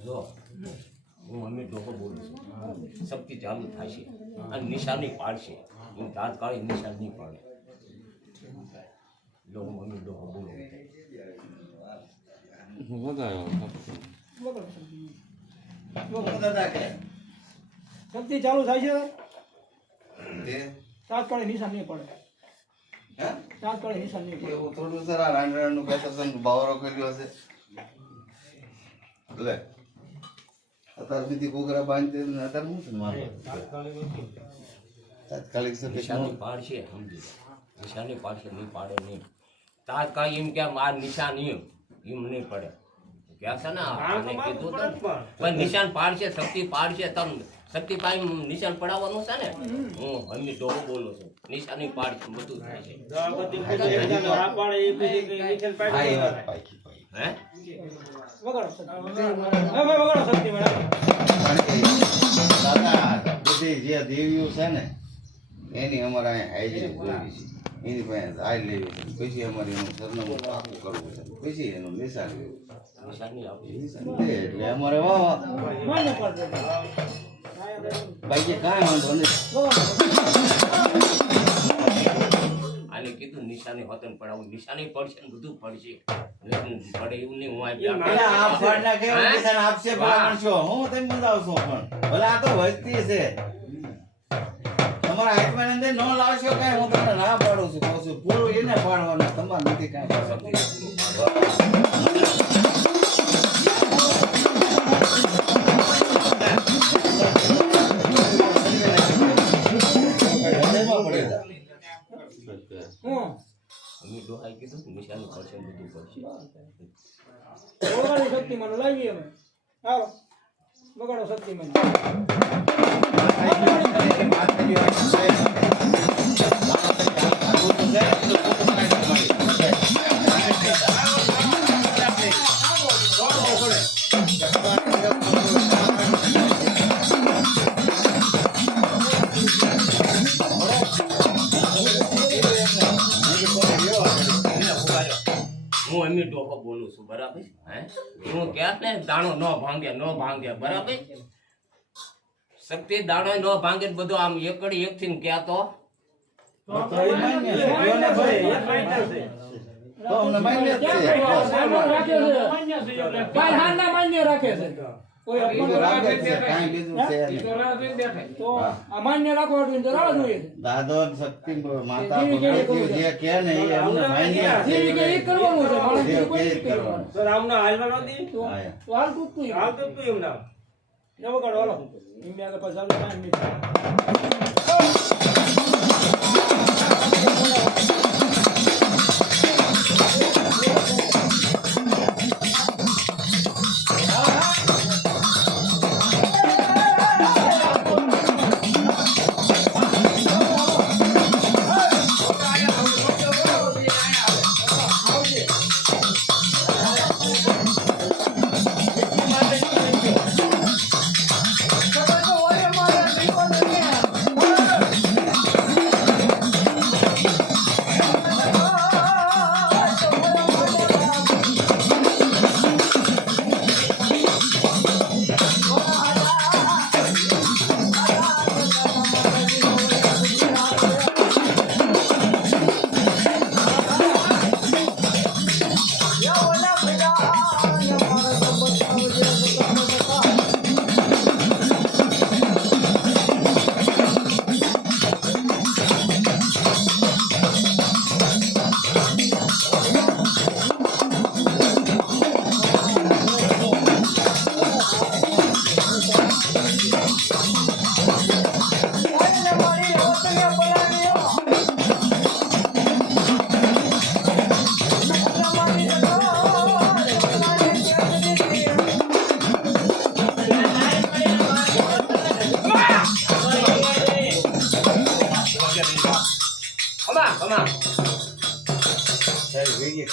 જો હું મમ્મી ડોકો બોલું છું શક્તિ ચાલુ થાય છે અને નિશાની પાડશે હું તાત્કાલિક નિશાન નહીં પાડે જો હું મમ્મી ડોકો બોલું શક્તિ ચાલુ થાય છે તાત્કાલિક નિશાન નહીં પડે તાત્કાલિક નિશાન નહીં પડે એવું થોડું સર આ રાંડરાનું પેટર્ન બાવરો કર્યો હશે લે અત્યારે બીજી કોકરા બાંધતે અત્યારે શું છે મારે તાત્કાલિક સર નિશાની પાડશે સમજી નિશાની પાડશે નહીં પાડે નહીં તાત્કાલિક એમ કે આ નિશાની એમ નહીં પડે ક્યાં છે ને આને કીધું તો પણ નિશાન પાડશે શક્તિ પાડશે તમે શક્તિ પાઈ નિશાન પડાવવાનું છે ને હું હમી ડોકો બોલું છું નિશાની પાડશે બધું થાય છે હે વગાડો શક્તિ દાદા બધી જે દેવીઓ છે ને એની અમારે અહીંયા હાજરી જોવી છે એની પાસે હાલ લેવી છે પછી અમારે એનું સરનામું પાકું કરવું છે પછી એનું નિશાન લેવું નિશાની આપશે એટલે અમારે વાહ બાકી કાંઈ વાંધો નહીં આને કીધું નિશાની હોતન પડાવું નિશાની પડશે ને બધું પડશે પડે એવું નહીં હું આપશે હું તમે બતાવશો પણ ભલે આ તો વસ્તી છે તમારા હાથમાં અંદર ન લાવશો કાંઈ હું તમને ના પાડું છું કહું છું પૂરું એને પાડવાનું તમારે નથી કાંઈ નિશાની પડશે બધું પડશે વગાડો શક્તિ મને લાવીએ અમે આવો વગાડો શક્તિ મને હું એમની ડોકો બોલું છું બરાબર હે હું ક્યાં ને દાણો ન ભાંગે બરાબર શક્તિ દાણો ન ભાંગે બધું આમ એકડી એક થી ક્યાં તો અમાન્ય રાખો દાદો શક્તિ માતા જે કે ને એ અમને માન્ય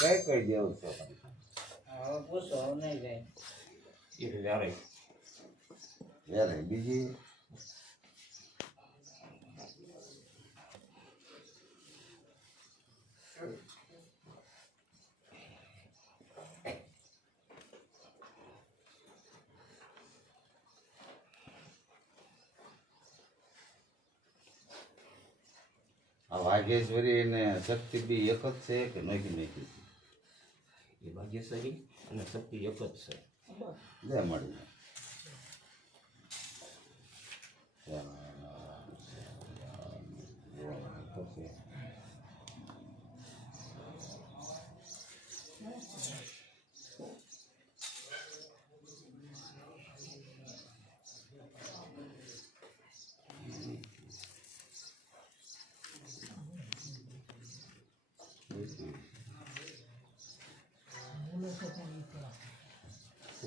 કઈ દેવું છો હવે પૂછો હવે નહીં જાય એ જ્યારે યાર બીજી આ વાઘેશ્વરી ને શક્તિ બી એક જ છે કે નહીં નહીં એ ભાગ્યશ્રી અને શક્તિ એક જ છે બે મળી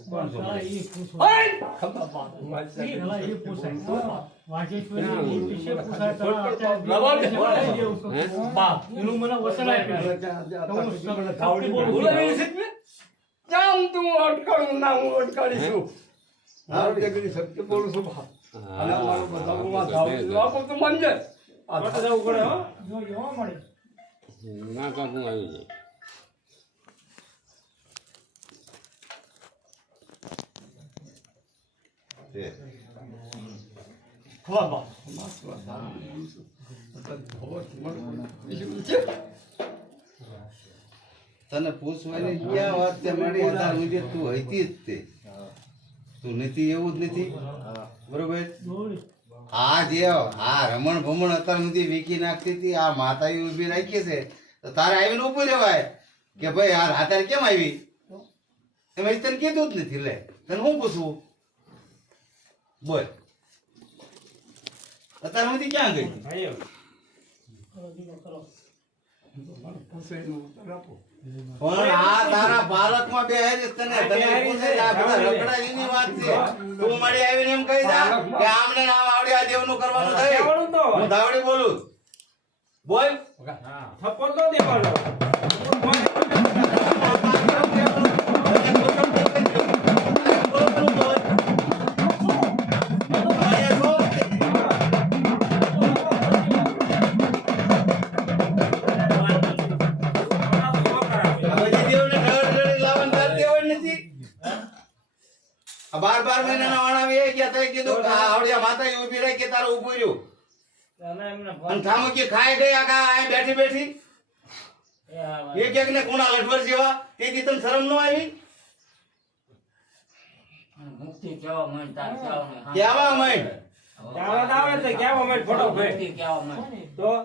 કોણ છો ના કાકું આવી જાય તને પૂછવાની ક્યાં વાત છે મારી અત્યાર સુધી તું હતી જ તે તું નથી એવું જ નથી બરોબર આ જે આ રમણ ભમણ અત્યાર સુધી વીકી નાખતી હતી આ માતા ઊભી રાખી છે તો તારે આવીને ઊભું રહેવાય કે ભાઈ આ અત્યારે કેમ આવી એમ તને કીધું જ નથી લે તને શું પૂછવું બોલ અત્યાર સુધી ક્યાં ગઈ પણ આ તારા બાળકમાં બે હારી તને પૂછે આ બધા રખડાઈની વાત છે તું મળી આવીને એમ કહી જા કે આમને નામ આવડે આ દેવનું કરવાનું થાય હું ધાવડી બોલું બોલ થપ્પો તો દેવાનો બાર મહિનાના વાણા ગયા તઈ કીધું આવડિયા માતા ઊભી રહી કે તારે ઊભું રહ્યું અને ઠામુકી ખાઈ ગઈ આ બેઠી બેઠી એક એક ને કોણા લઠવર જેવા તેથી તને શરમ ન આવી મુક્તિ કેવા મન તાર કેવા મય દાવત આવે તો કેવા મેં ફોટો ભાઈ કેવા મન તો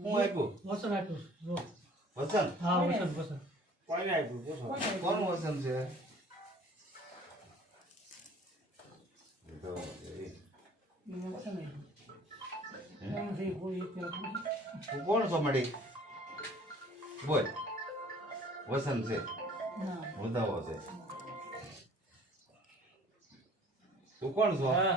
હું આપ્યું વસન આપ્યું જો. વસન હા વસન વસન કોઈને આપ્યું પૂછો કોણ વસન છે તું કોણ છો મળી બોલ વસન છે વધાવો છે તું કોણ છો હા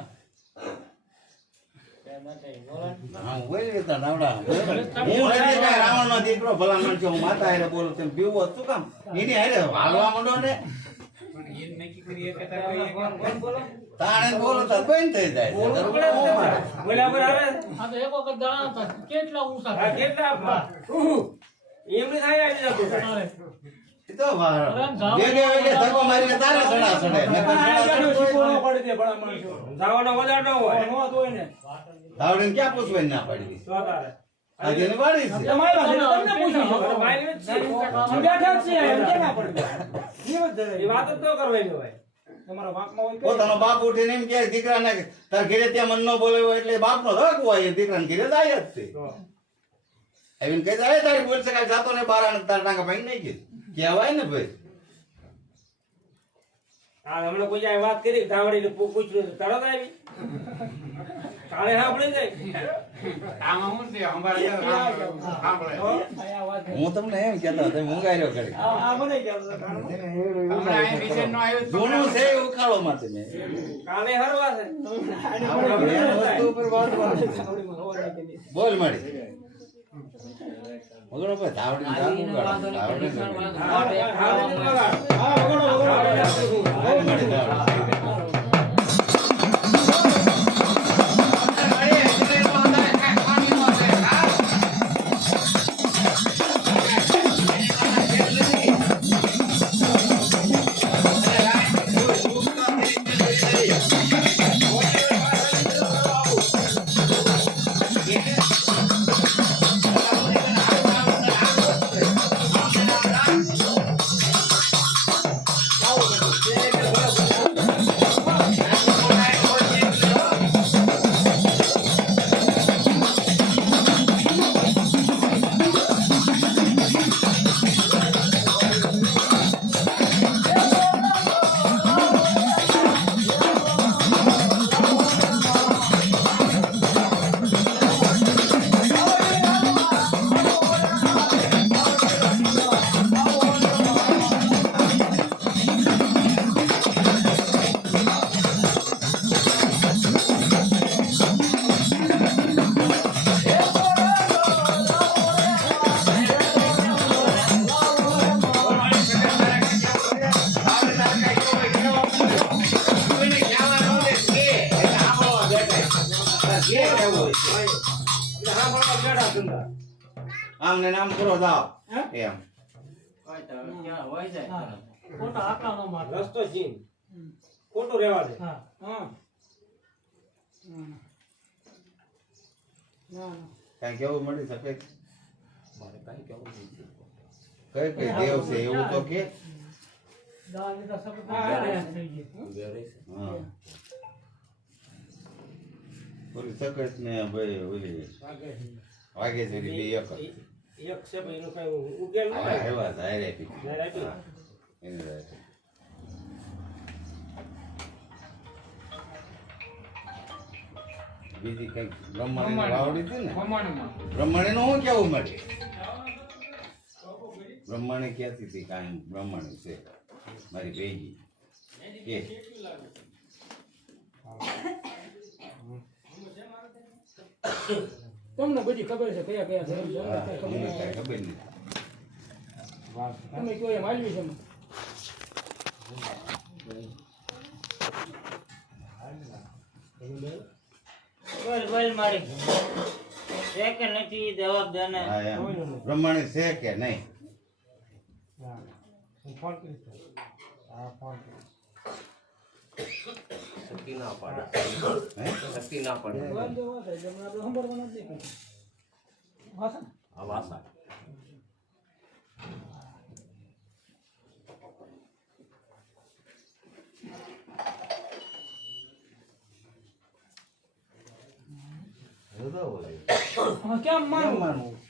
બોલ ને તા નાવડા હું નથી કાંઈ રાવણનો દીકરો ભલા માણસો હું માતા હારે બોલું તેમ પીવું હતું કામ એની હારે હાલવા માંડો ને તાણે બોલો તો બંધ થઈ જાય બોલ્યા આવે આ તો એક વખત દાણા હતા કેટલા ઊંચા આ કેટલા એમને થાય આવી જતું અરે એ તો વેગે વેગે ધક્કો મારીને તારે સડા સડે ને દાવાનો વધાર ન હોય તાવડીને ક્યાં પૂછવાય ના પાડી દીધી તો તારે આ જેની વાડી છે એ વાત જ ન કરવાની હોય પોતાનો બાપ ઉઠીને એમ કે દીકરાને તાર ઘરે ત્યાં મન ન બોલાવ્યો એટલે બાપનો હક હોય એ દીકરાને ઘરે જાય જ તે આવીને કહી જાય તારી બોલ શકાય જાતો ને બાર અને તાર ટાંકા ભાઈ નહીં ગઈ કહેવાય ને ભાઈ હા હમણાં કોઈ જાય વાત કરી ધાવડીને પૂછ્યું તરત આવી કાલે સાંભળી જાય હું તમને એમ કહેતો તમે ઊંઘાર્યો કરી જૂનું છે એ ઉખાડો માં તમે કાલે હરવા છે વસ્તુ ઉપર વાત બોલ મળી વગડો ભાઈ ધાવડી આ ધાવડી એનો વાંધો નહીં, ધાવડી નિશાન વાંધો નહીં. હા, ધાવડીને વગાડ. હા, વગાડો, વગાડો. આમ ને આમ કરો જાઓ હે? એમ હોય તો ક્યાં હોય જાય હા. ખોટા આંકડા નો મારતા. રસ્તો ચીન ખોટું રહેવા દે. હા. હા. ના, ના. કાંઈ કેવું મળી શકે મારે કાંઈ કહેવું નથી. કઈ કઈ દેવ છે એવું તો કે દવા લીધા સખત હા, તૈયાર થઈ ગઈ. વેરે છે. હા ઓલી સકત ને ભાઈ ઓલી વાગે છે બે એક એક છે ભાઈ એનું કઈ ઉકેલ ન હોય. આવ્યા ધારે આપી ધારે આપી. એની રાતે બીજી કઈક બ્રહ્માંડ વાવડી હતી ને બ્રહ્માંડ નું શું કેવું મળે બ્રહ્માંડ ક્યાંથી હતી કાંઈ બ્રહ્માંડ છે મારી ભેગી કે તમને બધી ખબર છે કયા કયા ધર્મ છે હા, કઈ મને ખબર કાંઈ નથી. ખબર નથી તમે કયો એમ હાલવી છે એમ. બોલ બોલ મારી છે કે નથી જવાબ દે ને હા એમ બ્રહ્માંડ છે કે નહીં શક્તિ ના પાડે. હે શક્તિ ના પાડે. વાંધો વાત છે, એટલે આપણે સાંભળવાના જ નહીં કઈ. વાસણ? આ વાસા. જુદો હોય હા, કેમ માનવું? માનવું